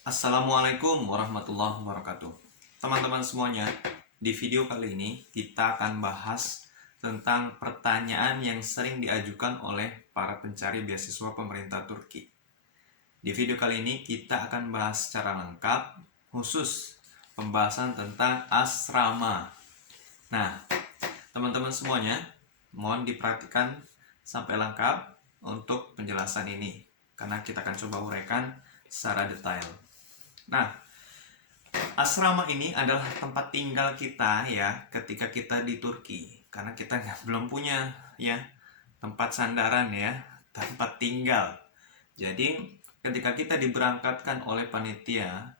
Assalamualaikum warahmatullahi wabarakatuh. Teman-teman semuanya, di video kali ini kita akan bahas tentang pertanyaan yang sering diajukan oleh para pencari beasiswa pemerintah Turki. Di video kali ini kita akan bahas secara lengkap khusus pembahasan tentang asrama. Nah, teman-teman semuanya, mohon diperhatikan sampai lengkap untuk penjelasan ini karena kita akan coba uraikan secara detail. Nah, asrama ini adalah tempat tinggal kita ya ketika kita di Turki. Karena kita belum punya ya tempat sandaran ya, tempat tinggal. Jadi ketika kita diberangkatkan oleh panitia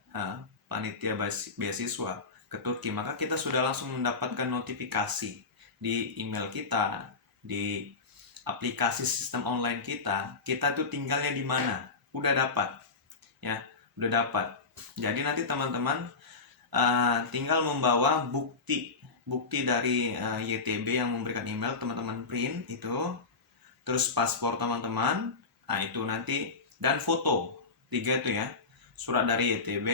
beasiswa ke Turki, maka kita sudah langsung mendapatkan notifikasi di email kita, di aplikasi sistem online kita tuh tinggalnya di mana. Udah dapat ya, udah dapat. Jadi nanti teman-teman tinggal membawa bukti dari YTB yang memberikan email, teman-teman print itu, terus paspor teman-teman, nah itu nanti, dan foto, 3 itu ya, surat dari YTB,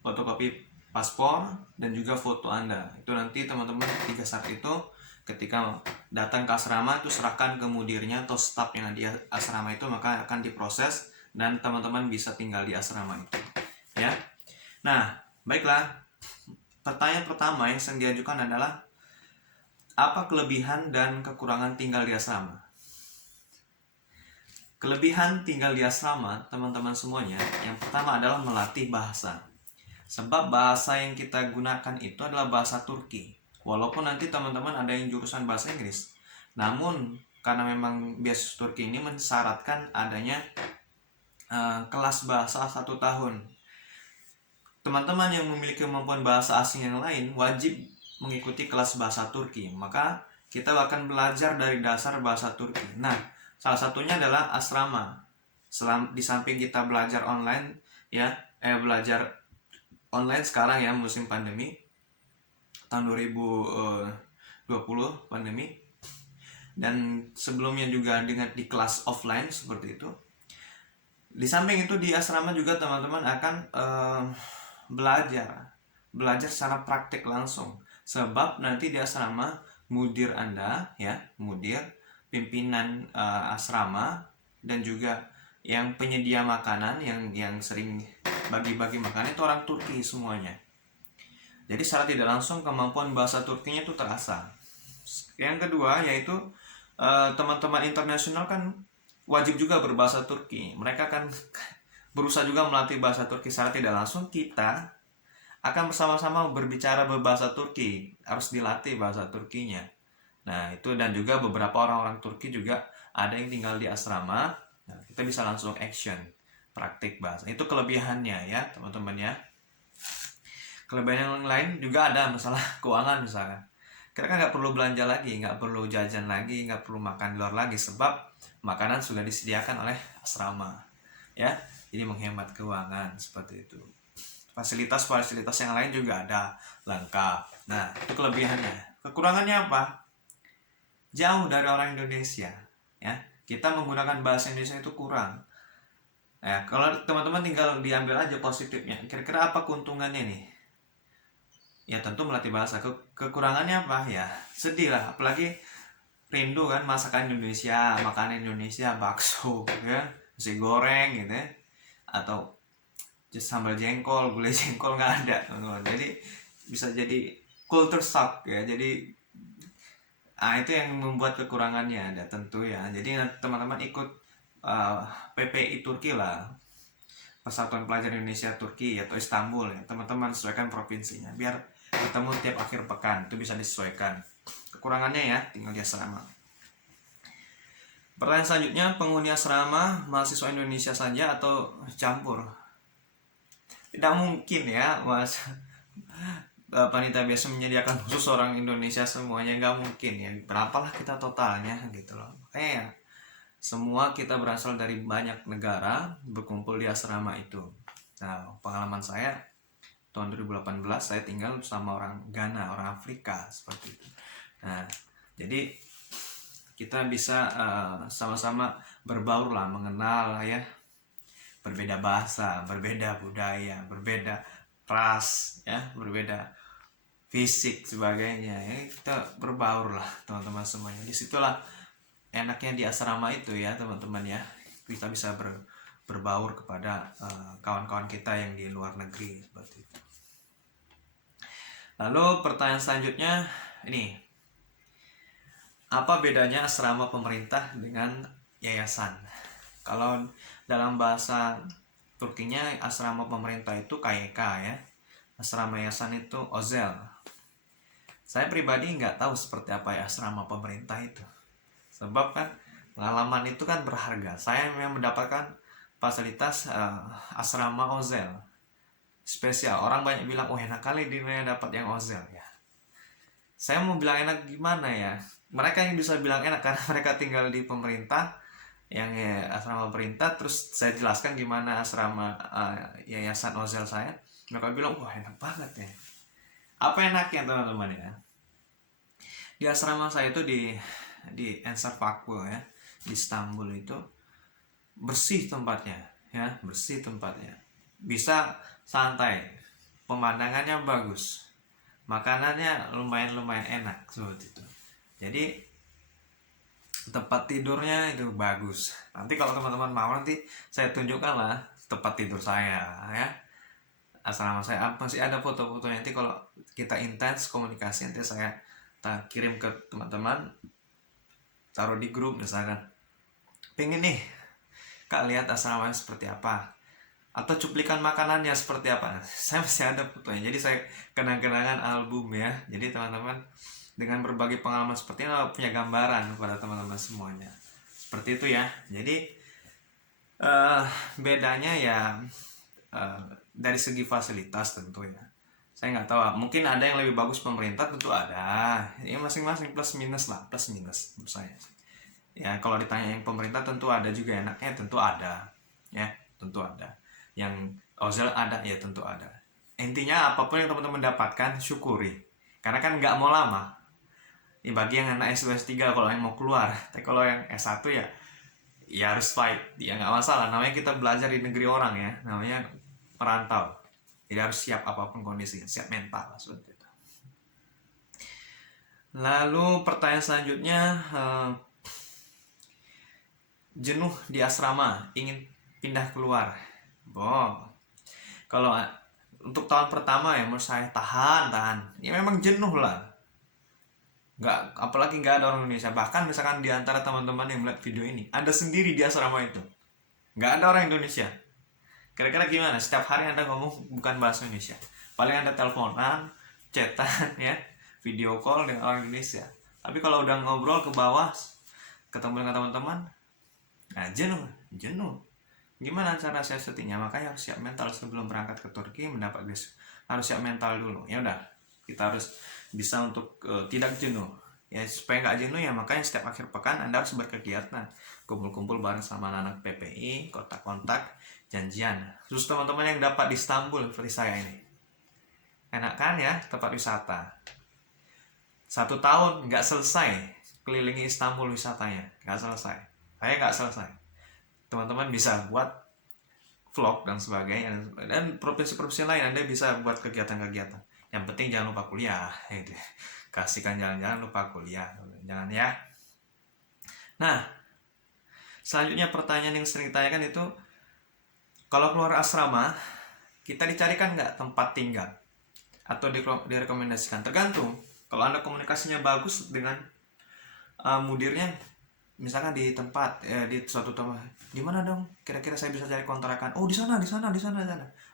fotokopi paspor, dan juga foto Anda. Itu nanti teman-teman 3 saat itu ketika datang ke asrama itu serahkan ke mudirnya atau staf yang di asrama itu, maka akan diproses dan teman-teman bisa tinggal di asrama itu ya. Nah, baiklah. Pertanyaan pertama yang sering diajukan adalah apa kelebihan dan kekurangan tinggal di asrama? Kelebihan tinggal di asrama, teman-teman semuanya, yang pertama adalah melatih bahasa. Sebab bahasa yang kita gunakan itu adalah bahasa Turki. Walaupun nanti teman-teman ada yang jurusan bahasa Inggris. Namun, karena memang beasiswa Turki ini mensyaratkan adanya kelas bahasa 1 tahun. Teman-teman yang memiliki kemampuan bahasa asing yang lain wajib mengikuti kelas bahasa Turki. Maka kita akan belajar dari dasar bahasa Turki. Nah, salah satunya adalah asrama. Di samping kita belajar online ya, belajar online sekarang ya, musim pandemi tahun 2020 pandemi, dan sebelumnya juga dengan di kelas offline seperti itu. Di samping itu di asrama juga teman-teman akan belajar secara praktik langsung. Sebab nanti di asrama mudir Anda ya, mudir, pimpinan asrama, dan juga yang penyedia makanan yang sering bagi-bagi makanan itu orang Turki semuanya. Jadi secara tidak langsung kemampuan bahasa Turkinya itu terasa. Yang kedua yaitu teman-teman internasional kan wajib juga berbahasa Turki. Mereka kan berusaha juga melatih bahasa Turki. Secara tidak langsung kita akan bersama-sama berbicara berbahasa Turki. Harus dilatih bahasa Turkinya. Nah itu, dan juga beberapa orang-orang Turki juga ada yang tinggal di asrama. Nah, kita bisa langsung action praktik bahasa. Itu kelebihannya ya teman-teman ya. Kelebihan yang lain juga ada masalah keuangan misalkan. Kita kan nggak perlu belanja lagi, nggak perlu jajan lagi, nggak perlu makan di luar lagi, sebab makanan sudah disediakan oleh asrama ya. Jadi menghemat keuangan seperti itu. Fasilitas-fasilitas yang lain juga ada lengkap. Nah itu kelebihannya. Kekurangannya apa? Jauh dari orang Indonesia ya, kita menggunakan bahasa Indonesia itu kurang ya. Kalau teman-teman tinggal diambil aja positifnya, kira-kira apa keuntungannya nih? Ya tentu melatih bahasa. Kekurangannya apa ya? Sedih lah, apalagi rindu kan masakan Indonesia, makanan Indonesia, bakso ya, nasi goreng gitu ya, atau sambal jengkol, gulai jengkol nggak ada teman-teman. Jadi bisa jadi culture shock ya. Jadi itu yang membuat kekurangannya ada tentu ya. Jadi teman-teman ikut PPI Turki lah, Persatuan Pelajar Indonesia Turki atau Istanbul ya. Teman-teman sesuaikan provinsinya biar ketemu tiap akhir pekan, itu bisa disesuaikan. Kekurangannya ya tinggal di asrama. Pertanyaan selanjutnya, penghuni asrama mahasiswa Indonesia saja atau campur? Tidak mungkin ya mas, panitia biasa menyediakan khusus orang Indonesia semuanya, nggak mungkin ya. Berapalah kita totalnya gitu loh. Makanya ya, semua kita berasal dari banyak negara berkumpul di asrama itu. Nah pengalaman saya tahun 2018 saya tinggal bersama orang Ghana, orang Afrika seperti itu. Nah jadi kita bisa sama-sama berbaur lah, mengenal lah ya, berbeda bahasa, berbeda budaya, berbeda ras, ya, berbeda fisik sebagainya, ya, kita berbaur lah teman-teman semuanya. Disitulah enaknya di asrama itu ya teman-teman ya, kita bisa berbaur kepada kawan-kawan kita yang di luar negeri seperti itu. Lalu pertanyaan selanjutnya ini, apa bedanya asrama pemerintah dengan yayasan? Kalau dalam bahasa Turkinya asrama pemerintah itu KYK ya, asrama yayasan itu Özel. Saya pribadi nggak tahu seperti apa ya asrama pemerintah itu, sebab kan pengalaman itu kan berharga. Saya memang mendapatkan fasilitas asrama Özel spesial. Orang banyak bilang, oh enak kali di dapat yang Özel ya. Saya mau bilang enak gimana ya? Mereka yang bisa bilang enak karena mereka tinggal di pemerintah, yang ya, asrama pemerintah. Terus saya jelaskan gimana asrama yayasan Özel saya. Mereka bilang, wah enak banget ya. Apa enaknya teman-teman ya? Di asrama saya itu di Ensarpakbo ya, di Istanbul itu bersih tempatnya ya, bersih tempatnya. Bisa santai, pemandangannya bagus, makanannya lumayan enak seperti itu. Jadi tempat tidurnya itu bagus. Nanti kalau teman-teman mau nanti saya tunjukkan lah tempat tidur saya ya. Asrama saya masih ada foto-fotonya. Nanti kalau kita intens komunikasi nanti saya kirim ke teman-teman, taruh di grup misalkan. Pengen nih Kak lihat asramanya seperti apa, atau cuplikan makanannya seperti apa. Saya masih ada fotonya. Jadi saya kenang-kenangan album ya. Jadi teman-teman dengan berbagi pengalaman seperti ini punya gambaran kepada teman-teman semuanya. Seperti itu ya. Jadi bedanya ya dari segi fasilitas tentu ya. Saya nggak tahu, mungkin ada yang lebih bagus pemerintah, tentu ada. Ya masing-masing plus minus lah, plus minus menurut saya. Ya kalau ditanya yang pemerintah tentu ada juga enaknya, tentu ada. Ya, tentu ada. Yang Özel ada, ya tentu ada. Intinya apapun yang teman-teman dapatkan, syukuri. Karena kan nggak mau lama. Ya, bagi yang anak S2, S3 kalau yang mau keluar. Tapi kalau yang S1 ya harus fight. Ya nggak masalah, namanya kita belajar di negeri orang ya. Namanya perantau. Jadi harus siap apapun kondisi, siap mental seperti itu. Lalu pertanyaan selanjutnya, jenuh di asrama, ingin pindah keluar. Kalau untuk tahun pertama ya menurut saya tahan. Ya memang jenuh lah. Apalagi nggak ada orang Indonesia. Bahkan misalkan di antara teman-teman yang melihat video ini, Anda sendiri di asrama itu, nggak ada orang Indonesia. Kira-kira gimana? Setiap hari Anda ngomong bukan bahasa Indonesia. Paling Anda teleponan, chatan ya, video call dengan orang Indonesia. Tapi kalau udah ngobrol ke bawah, ketemu dengan teman-teman, nah jenuh. Gimana cara saya settingnya? Makanya harus siap mental sebelum berangkat ke Turki mendapat beasiswa. Harus siap mental dulu. Ya udah, kita harus bisa untuk tidak jenuh. Ya supaya nggak jenuh ya makanya setiap akhir pekan Anda harus berkegiatan, kumpul-kumpul bareng sama anak PPI, kontak-kontak, janjian. Terus teman-teman yang dapat di Istanbul seperti saya ini, enak kan ya tempat wisata. 1 tahun nggak selesai kelilingi Istanbul wisatanya, nggak selesai. Saya nggak selesai. Teman-teman bisa buat vlog dan sebagainya, dan provinsi-provinsi lain Anda bisa buat kegiatan-kegiatan. Yang penting jangan lupa kuliah, gitu. Kasihkan jalan-jalan, lupa kuliah, jangan ya. Nah, selanjutnya pertanyaan yang sering ditanyakan itu, kalau keluar asrama, kita dicarikan nggak tempat tinggal? Atau direkomendasikan? Tergantung. Kalau Anda komunikasinya bagus dengan mudirnya, misalkan di tempat, di suatu tempat, di mana dong? Kira-kira saya bisa cari kontrakan. Oh di sana.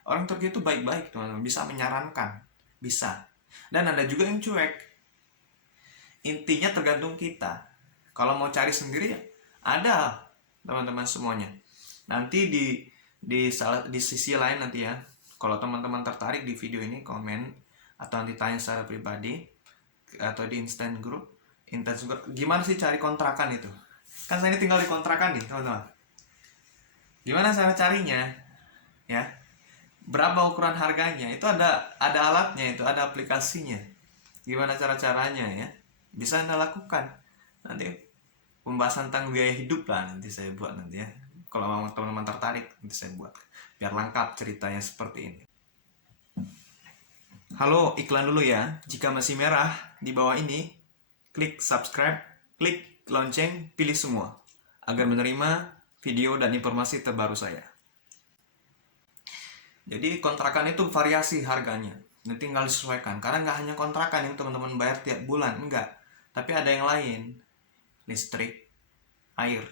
Orang Turki itu baik-baik, teman-teman. Bisa menyarankan, bisa. Dan ada juga yang cuek. Intinya tergantung kita. Kalau mau cari sendiri, ada teman-teman semuanya. Nanti di sisi lain nanti ya, kalau teman-teman tertarik di video ini, komen atau nanti tanya secara pribadi atau di instant group, gimana sih cari kontrakan itu? Kan saya ini tinggal di kontrakan nih teman-teman. Gimana cara carinya? Ya, berapa ukuran harganya? Itu ada alatnya, itu ada aplikasinya. Gimana caranya ya? Bisa Anda lakukan. Nanti pembahasan tentang biaya hidup lah nanti saya buat nanti ya. Kalau memang teman-teman tertarik, nanti saya buat biar lengkap ceritanya seperti ini. Halo, iklan dulu ya. Jika masih merah di bawah ini, klik subscribe, klik lonceng, pilih semua agar menerima video dan informasi terbaru saya. Jadi kontrakan itu variasi harganya, nanti tinggal disesuaikan. Karena nggak hanya kontrakan yang teman-teman bayar tiap bulan, enggak. Tapi ada yang lain, listrik, air,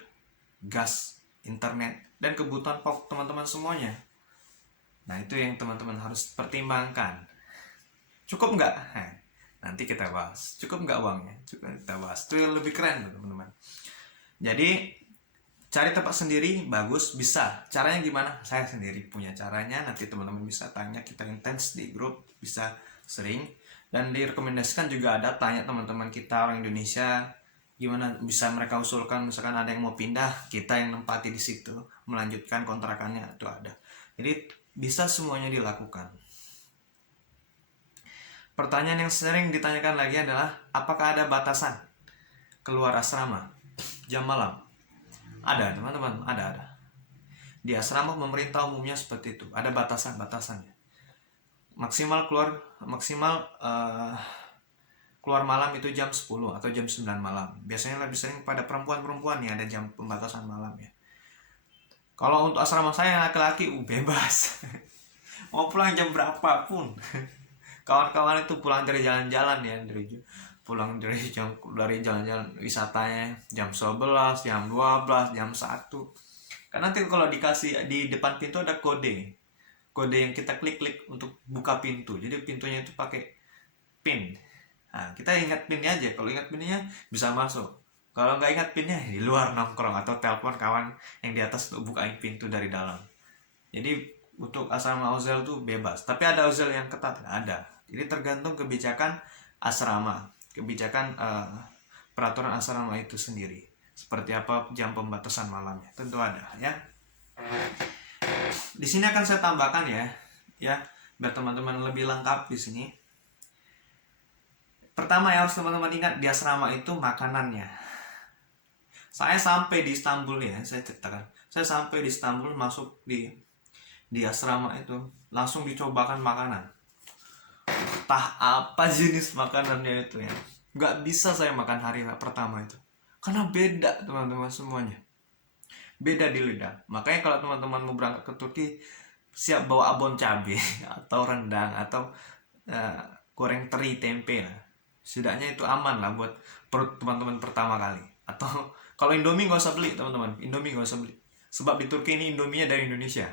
gas, internet, dan kebutuhan pokok teman-teman semuanya. Nah itu yang teman-teman harus pertimbangkan. Cukup nggak? Nanti kita bahas. Cukup nggak uangnya? Cukup, kita bahas. Itu yang lebih keren teman-teman. Jadi cari tempat sendiri bagus, bisa. Caranya gimana? Saya sendiri punya caranya. Nanti teman-teman bisa tanya, kita intens di grup, bisa sering. Dan direkomendasikan juga ada, tanya teman-teman kita orang Indonesia, gimana bisa mereka usulkan. Misalkan ada yang mau pindah, kita yang nempati di situ, melanjutkan kontrakannya, itu ada. Jadi bisa semuanya dilakukan. Pertanyaan yang sering ditanyakan lagi adalah, apakah ada batasan keluar asrama jam malam? Ada teman-teman, ada. Di asrama pemerintah umumnya seperti itu, ada batasannya. Maksimal keluar malam itu jam 10 atau jam 9 malam. Biasanya lebih sering pada perempuan-perempuan nih ada jam pembatasan malam ya. Kalau untuk asrama saya laki-laki bebas. Mau pulang jam berapapun. Kawan-kawan itu pulang dari jalan-jalan ya, pulang dari jalan-jalan wisatanya jam 11, jam 12, jam 1. Karena nanti kalau dikasih di depan pintu ada kode yang kita klik untuk buka pintu. Jadi pintunya itu pakai pin. Nah, kita ingat pinnya aja. Kalau ingat pinnya bisa masuk. Kalau nggak ingat pinnya di luar nongkrong atau telepon kawan yang di atas untuk bukain pintu dari dalam. Jadi untuk asrama hotel tuh bebas. Tapi ada hotel yang ketat, ada. Jadi tergantung kebijakan asrama, kebijakan peraturan asrama itu sendiri. Seperti apa jam pembatasan malamnya, tentu ada ya. Di sini akan saya tambahkan ya, biar teman-teman lebih lengkap di sini. Pertama yang harus teman-teman ingat di asrama itu makanannya. Saya sampai di Istanbul ya, saya ceritakan. Saya sampai di Istanbul, masuk di asrama itu, langsung dicobakan makanan. Entah apa jenis makanannya itu ya. Nggak bisa saya makan hari pertama itu. Karena beda teman-teman semuanya. Beda di lidah. Makanya kalau teman-teman mau berangkat ke Turki, siap bawa abon cabai atau rendang atau goreng teri tempe lah. Setidaknya itu aman lah buat perut teman-teman pertama kali. Atau kalau Indomie nggak usah beli teman-teman. Indomie nggak usah beli. Sebab di Turki ini Indominya dari Indonesia.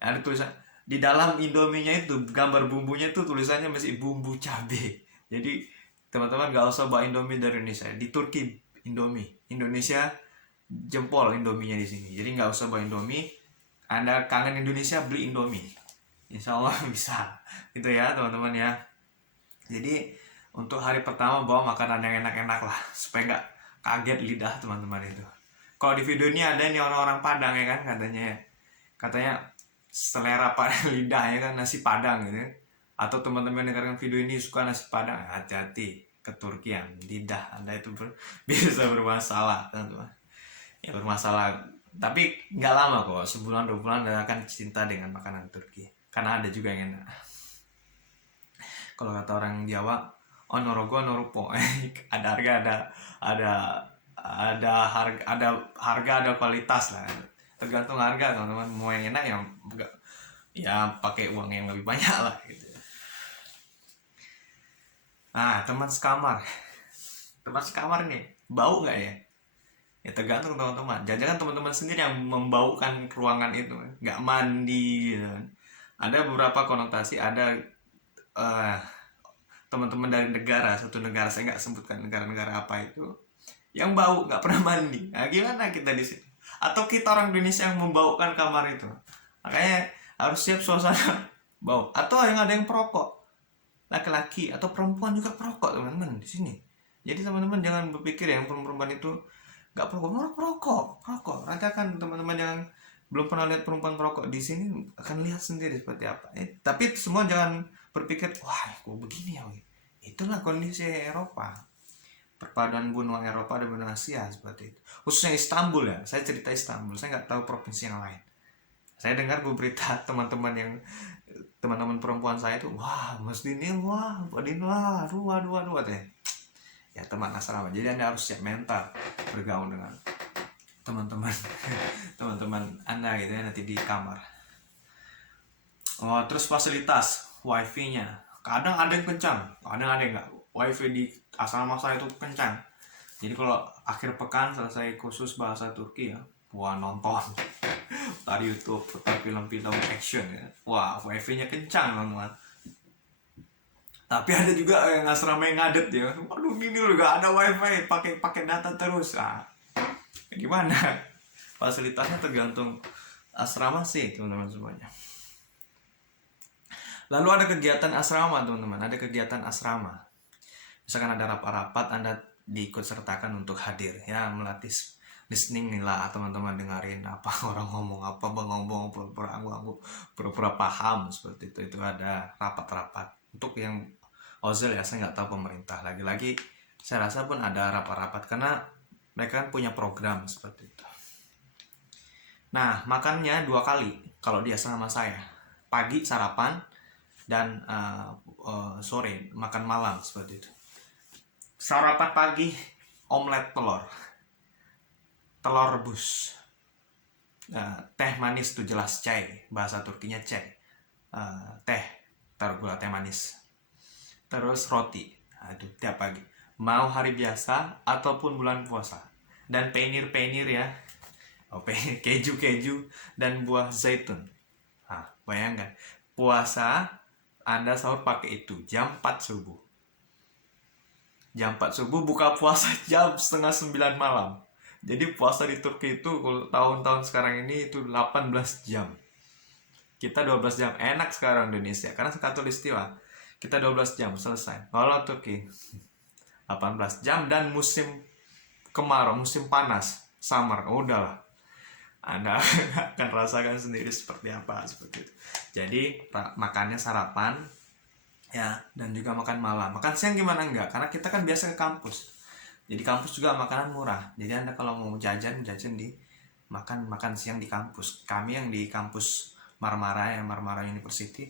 Ada tulisan di dalam Indominya itu, gambar bumbunya itu tulisannya masih bumbu cabai. Jadi teman-teman nggak usah bawa Indomie dari Indonesia. Di Turki Indomie, Indonesia jempol Indominya di sini. Jadi nggak usah bawa Indomie. Anda kangen Indonesia, beli Indomie. Insya Allah bisa. Gitu ya teman-teman ya. Jadi untuk hari pertama bawa makanan yang enak-enak lah, supaya nggak kaget lidah teman-teman itu. Kalau di video ini ada nih orang-orang Padang ya kan, katanya selera pada lidah ya kan, nasi Padang gitu. Atau teman-teman yang dengarkan video ini suka nasi Padang, hati-hati, keturkian lidah Anda itu bisa bermasalah teman-teman. Ya bermasalah, tapi nggak lama kok, sebulan 2 bulan Anda akan cinta dengan makanan Turki. Karena ada juga yang enak. Kalau kata orang Jawa, onorogo onorupo. Ada harga ada kualitas lah. Tergantung harga teman-teman, mau yang enak ya pakai uang yang lebih banyak lah gitu. Nah, teman sekamar nih bau nggak ya? Ya tergantung teman-teman. Jangan-jangan teman-teman sendiri yang membaukan ruangan itu, nggak mandi gitu. Ada beberapa konotasi, ada teman-teman dari satu negara, saya nggak sebutkan negara-negara apa itu, yang bau nggak pernah mandi. Nah, gimana kita di sini? Atau kita orang Indonesia yang membaukan kamar itu? Makanya harus siap suasana bau. Atau yang ada yang perokok, laki-laki atau perempuan juga perokok teman-teman di sini. Jadi teman-teman jangan berpikir yang perempuan itu nggak perokok. Nanti akan teman-teman yang belum pernah lihat perempuan perokok di sini akan lihat sendiri seperti apa. Tapi semua jangan berpikir, wah kok begini ya. Itulah kondisi Eropa. perpaduan benua Eropa dan benua Asia seperti itu. Khususnya Istanbul ya, saya cerita Istanbul, saya nggak tahu provinsi yang lain. Saya dengar beberapa teman-teman perempuan saya itu, wah Mas Dini, wah Pak Dini, wah aduh teh. Ya teman asrama, jadi Anda harus siap mental bergaul dengan teman-teman teman-teman Anda gitu ya nanti di kamar. Oh, terus fasilitas wifi-nya, kadang ada yang kencang, kadang ada yang nggak. Wifi di asrama saya itu kencang. Jadi kalau akhir pekan selesai kursus bahasa Turki ya, wah nonton putar YouTube, putar film-film action ya. Wah, wifi-nya kencang teman-teman. Tapi ada juga yang asrama yang ngadet ya. Waduh, ini loh gak ada wifi, pakai data terus. Ah, gimana? Fasilitasnya tergantung asrama sih teman-teman semuanya. Lalu ada kegiatan asrama teman-teman, ada kegiatan asrama. Misalkan ada rapat-rapat, Anda diikut sertakan untuk hadir ya, melatih listening lah teman-teman, dengerin apa orang ngomong apa, ngomong pura-pura paham seperti itu ada rapat-rapat. Untuk yang Ozel ya, saya nggak tahu pemerintah, lagi-lagi saya rasa pun ada rapat-rapat karena mereka kan punya program seperti itu. Nah, makannya 2 kali kalau dia sama saya, pagi sarapan dan sore makan malam seperti itu. Sarapan pagi omelet telur rebus, teh manis tuh jelas chai, bahasa Turkinya chai, teh gula teh manis, terus roti. Aduh, tiap pagi mau hari biasa ataupun bulan puasa, dan penir ya, keju dan buah zaitun. Bayangkan puasa Anda sahur pakai itu jam 4 subuh. Jam 4 subuh, buka puasa jam setengah 9 malam. Jadi puasa di Turki itu tahun-tahun sekarang ini itu 18 jam. Kita 12 jam. Enak sekarang Indonesia karena khatulistiwa. Kita 12 jam selesai. Kalau Turki 18 jam dan musim kemarau, musim panas, summer, udahlah. Anda akan rasakan sendiri seperti apa seperti itu. Jadi makannya sarapan ya, dan juga makan malam. Makan siang gimana enggak? Karena kita kan biasa ke kampus. Jadi kampus juga makanan murah. Jadi Anda kalau mau jajan di makan siang di kampus. Kami yang di kampus Marmara University,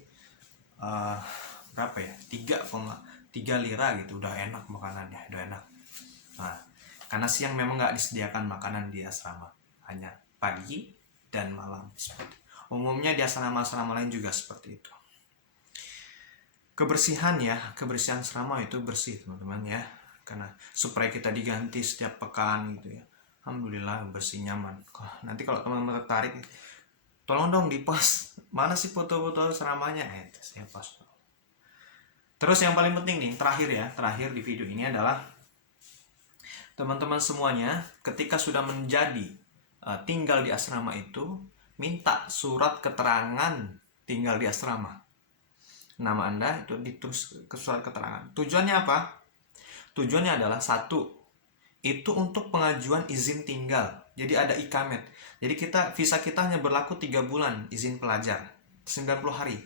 berapa ya? 3,3 lira gitu. Udah enak makanannya, udah enak. Nah, karena siang memang nggak disediakan makanan di asrama, hanya pagi dan malam seperti. Umumnya di asrama-asrama lain juga seperti itu. Kebersihan asrama itu bersih teman-teman ya, karena supaya kita diganti setiap pekan gitu ya. Alhamdulillah bersih, nyaman. Nanti kalau teman-teman tertarik, tolong dong di post mana sih foto-foto asramanya, saya post. Terus yang paling penting nih, terakhir di video ini adalah teman-teman semuanya ketika sudah menjadi tinggal di asrama itu, minta surat keterangan tinggal di asrama. Nama Anda itu ditulis ke surat keterangan. Tujuannya apa? Tujuannya adalah 1, itu untuk pengajuan izin tinggal. Jadi ada ikamet. Jadi visa kita hanya berlaku 3 bulan izin pelajar, 90 hari.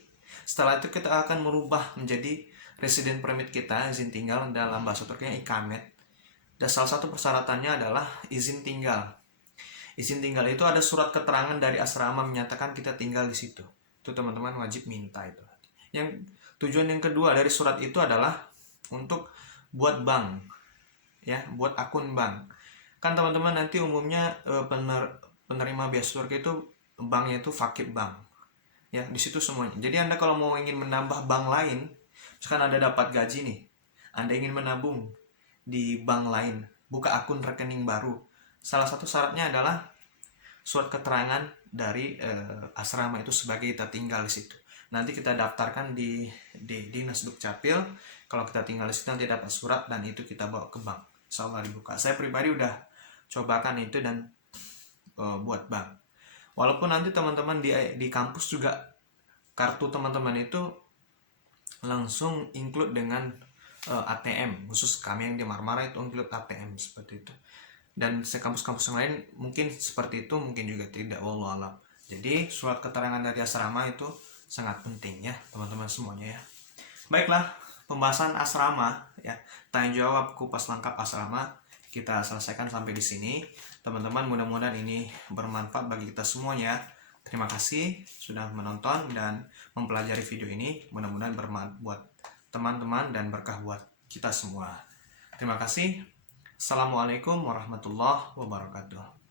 Setelah itu kita akan merubah menjadi resident permit kita, izin tinggal dalam bahasa Turkinya ikamet. Dan salah satu persyaratannya adalah izin tinggal. Izin tinggal itu ada surat keterangan dari asrama menyatakan kita tinggal di situ. Itu teman-teman wajib minta itu. Yang tujuan yang kedua dari surat itu adalah untuk buat bank, ya, buat akun bank. Kan teman-teman nanti umumnya penerima beasiswa itu banknya itu Fakir Bank, ya, di situ semuanya. Jadi Anda kalau mau ingin menambah bank lain, misalkan Anda dapat gaji nih, Anda ingin menabung di bank lain, buka akun rekening baru, salah satu syaratnya adalah surat keterangan dari asrama itu sebagai kita tinggal di situ. Nanti kita daftarkan di Dinas Dukcapil. Kalau kita tinggal di situ nanti dapat surat dan itu kita bawa ke bank. Insyaallah dibuka. Saya pribadi udah cobakan itu dan buat bank. Walaupun nanti teman-teman di kampus juga kartu teman-teman itu langsung include dengan ATM. Khusus kami yang di Marmara itu include ATM seperti itu. Dan kampus-kampus yang lain mungkin seperti itu, mungkin juga tidak, wallahu alam. Jadi surat keterangan dari asrama itu sangat penting ya teman-teman semuanya ya. Baiklah, pembahasan asrama ya, tanya jawab kupas lengkap asrama kita selesaikan sampai di sini. Teman-teman, mudah-mudahan ini bermanfaat bagi kita semuanya. Terima kasih sudah menonton dan mempelajari video ini. Mudah-mudahan bermanfaat buat teman-teman dan berkah buat kita semua. Terima kasih. Assalamualaikum warahmatullahi wabarakatuh.